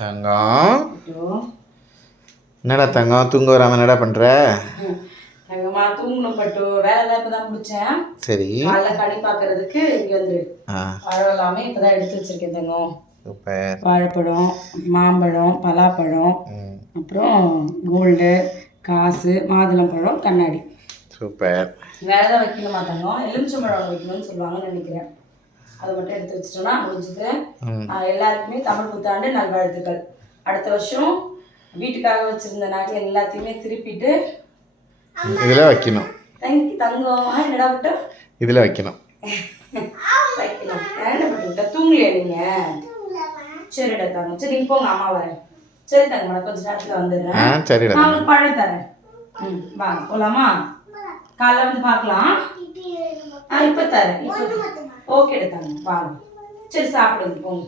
தங்கம் என்னடா தங்கம் தூங்க வராமல் என்னடா பண்ணுற? தங்கம்மா தூங்கணும் பட்டு வேலைலாம் இப்போ தான் முடித்தேன். சரி காலைல கனி பார்க்கறதுக்கு இங்கே வந்து பழம் எல்லாமே இப்போ தான் எடுத்து வச்சுருக்கேன் தங்கம். சூப்பர். வாழைப்பழம், மாம்பழம், பலாப்பழம், அப்புறம் கோல்டு, காசு, மாதுளம்பழம், கண்ணாடி. சூப்பர். வேறு தான் வைக்கணுமா தங்கம்? எலுமிச்சம்பழம் வைக்கணும்னு சொல்லுவாங்கன்னு நினைக்கிறேன். அதை மட்டும் எடுத்து வச்சிட்டோன்னா முடிஞ்சுது. எல்லாருக்குமே தமிழ் புத்தாண்டு நல்வாழ்த்துக்கள். அடுத்த வருஷம் வீட்டுக்காக வச்சிருந்த நகை எல்லாத்தையுமே திருப்பிட்டு இதில் வைக்கணும். தேங்க்யூ தங்கம். என்னடா விட்டோம் இதில் வைக்கணும். வைக்கணும். என்ன பண்ணிவிட்டா தூங்கலையா நீங்கள்? சரிடா தங்கம். சரி நீங்கள் போங்க, அம்மா வரேன். சரி தங்கம், நான் கொஞ்சம் நேரத்தில் வந்துடுறேன். சரிடா. நான் உங்களுக்கு பழம் தரேன். வாங்க போகலாமா? காலைல வந்து பார்க்கலாம். இப்போ தரேன். ஓகே எடுத்தாங்க வாங்க. சரி சாப்பிடுங்க போங்க.